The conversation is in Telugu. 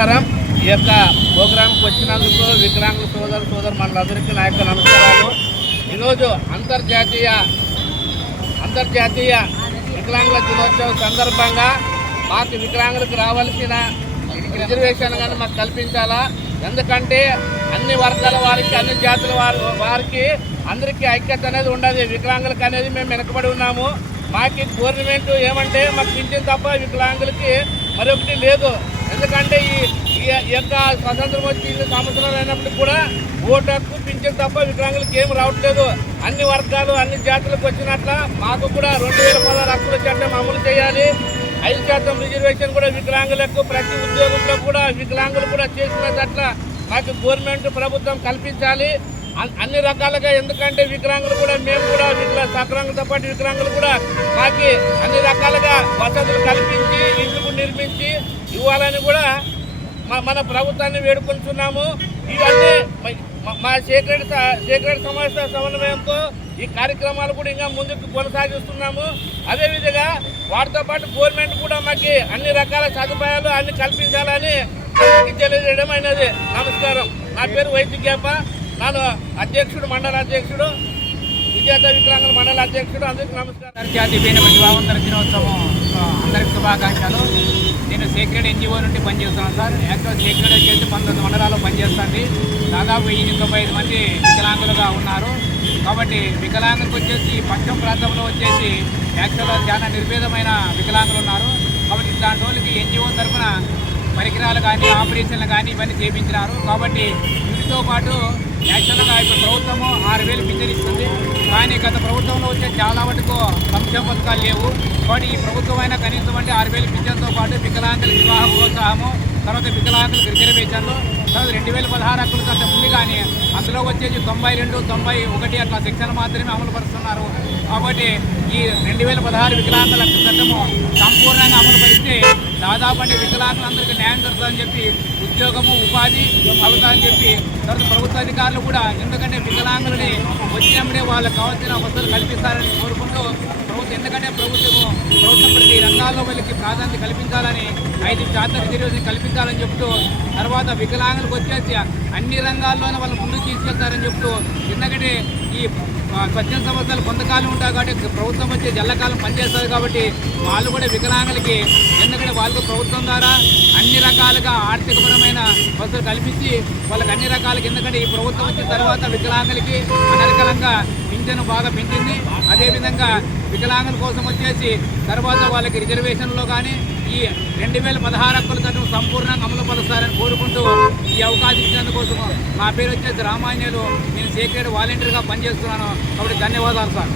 ఈ యొక్క ప్రోగ్రాంకి వచ్చినందుకు వికలాంగుల సోదరు సోదరు మనందరికీ నా యొక్క నమస్కారాలు. ఈరోజు అంతర్జాతీయ అంతర్జాతీయ వికలాంగుల దినోత్సవం సందర్భంగా మాకు వికలాంగులకు రావాల్సిన రిజర్వేషన్ కానీ మాకు కల్పించాలా? ఎందుకంటే అన్ని వర్గాల వారికి అన్ని జాతుల వారి వారికి అందరికీ ఐక్యత అనేది ఉండదు. వికలాంగులకు అనేది మేము వెనకబడి ఉన్నాము. మాకు గవర్నమెంట్ ఏమంటే మాకు పింఛన్ తప్ప వికలాంగులకి మరొకటి లేదు. ఎందుకంటే ఈ ఈ- యొక్క స్వతంత్రం వచ్చి ఇన్ని సంవత్సరాలు అయినప్పుడు కూడా ఓటు హక్కు పింఛన్ తప్ప వికలాంగులకు ఏం రావట్లేదు. అన్ని వర్గాలు అన్ని జాతులకు వచ్చినట్ల మాకు కూడా రెండు వేల పదహారు హక్కుల చట్టం అమలు చేయాలి. ఐదు శాతం రిజర్వేషన్ కూడా వికలాంగులకు ప్రతి ఉద్యోగంలో కూడా వికలాంగులు కూడా చేసినట్ల మాకు గవర్నమెంట్ ప్రభుత్వం కల్పించాలి. అన్- అన్ని రకాలుగా ఎందుకంటే వికలాంగులు కూడా మేము కూడా వికలా సకలాంగులతో పాటు వికలాంగులు కూడా మాకు అన్ని రకాలుగా వసతులు కల్పించి ఇల్లు నిర్మించి ఇవ్వాలని కూడా మా- మన ప్రభుత్వాన్ని వేడుకుంటున్నాము. ఇవన్నీ మా సీక్రెట్ సీక్రెట్ సమావేశ సమన్వయంతో ఈ కార్యక్రమాలు కూడా ఇంకా ముందుకు కొనసాగిస్తున్నాము. అదేవిధంగా వాటితో పాటు గవర్నమెంట్ కూడా మాకు అన్ని రకాల సదుపాయాలు అన్ని కల్పించాలని తెలియజేయడం అయినది. నమస్కారం. నా పేరు వైద్యకేప. ನಾನು అధ్యక్షుడు మండల అధ్యక్షుడు విజేత వికలాంగుల మండల అధ్యక్షుడు. అందరికీ నమస్కారం. అంతర్జాతీయ పేన వివాహోత్తర దినోత్సవం అందరికి శుభాకాంక్షలు. నేను సేక్రెడ్ ఎన్జిఓ నుండి పనిచేస్తున్నాను సార్. యాక్చువల్ సేక్రెడ్ వచ్చేసి పంతొమ్మిది మండలాల్లో పనిచేస్తుంది దాదాపు వెయ్యి ముప్పై ఐదు మంది వికలాంగులుగా ఉన్నారు. కాబట్టి వికలాంగులకు వచ్చేసి పశ్చిమ ప్రాంతంలో వచ్చేసి యాక్చువల్గా చాలా నిర్భేదమైన వికలాంగులు ఉన్నారు. కాబట్టి ఇట్లాంటి వాళ్ళకి ఎన్జిఓ తరఫున పరికరాలు కానీ ఆపరేషన్లు కానీ ఇవన్నీ చేయించినారు కాబట్టి వీటితో పాటు యాక్చువల్గా ఇప్పుడు ప్రభుత్వము ఆరు వేలు పింఛన్ ఇస్తుంది. కానీ గత ప్రభుత్వంలో వచ్చే చాలా మటుకు సంక్షేమ పథకాలు లేవు. కాబట్టి ఈ ప్రభుత్వం అయినా కనీసం అంటే ఆరు వేలు పింఛన్తో పాటు వికలాంగుల వివాహ ప్రోత్సాహము తర్వాత వికలాంగులకు రిజర్వేషన్లు తర్వాత రెండు వేల పదహారు హక్కులు కంటే ఉంది కానీ అందులో వచ్చేసి తొంభై రెండు తొంభై ఒకటి అట్లా శిక్షణ మాత్రమే అమలు పరుస్తున్నారు. కాబట్టి ఈ రెండు వేల పదహారు వికలాంగుల చట్టము సంపూర్ణంగా అమలు పరిస్తే దాదాపు అంటే వికలాంగులందరికీ న్యాయం దొరుకుతుందని చెప్పి ఉద్యోగము ఉపాధి అవుతాయని చెప్పి తర్వాత ప్రభుత్వ అధికారులు కూడా ఎందుకంటే వికలాంగులని వచ్చినప్పుడే వాళ్ళకి కావాల్సిన వసతులు కల్పిస్తారని కోరుకుంటూ ప్రభుత్వం ఎందుకంటే ప్రభుత్వము ప్రభుత్వం ప్రతి రంగాల్లో వాళ్ళకి ప్రాధాన్యత కల్పించాలని ఐదు శాతం రిజర్వేషన్ కల్పించాలని చెప్తూ తర్వాత వికలాంగులకు వచ్చేసి అన్ని రంగాల్లోనే వాళ్ళు ముందుకు తీసుకెళ్తారని చెప్తూ ఎందుకంటే ఈ ఆ, పద్దెనిమిది సంవత్సరాలు కొంతకాలం ఉంటారు కాబట్టి ప్రభుత్వం వచ్చి జల్లకాలం పనిచేస్తుంది కాబట్టి వాళ్ళు కూడా వికలాంగులకి ఎందుకంటే వాళ్ళకు ప్రభుత్వం ద్వారా అన్ని రకాలుగా ఆర్థికపరమైన వసతులు కల్పించి వాళ్ళకి అన్ని రకాలకి ఎందుకంటే ఈ ప్రభుత్వం వచ్చిన తర్వాత వికలాంగులకి అనర్కలంగా పింఛను బాగా పెంచింది. అదేవిధంగా వికలాంగుల కోసం వచ్చేసి తర్వాత వాళ్ళకి రిజర్వేషన్లో కానీ ఈ రెండు వేల పదహారు హక్కుల చట్టం సంపూర్ణంగా అమలు పరుస్తారని కోరుకుంటూ ఈ అవకాశం ఇచ్చినందుకోసం నా పేరు వచ్చేసి రామాయణలు నేను సీక్రెట్ వాలంటీర్గా పనిచేస్తున్నాను. కాబట్టి ధన్యవాదాలు సార్.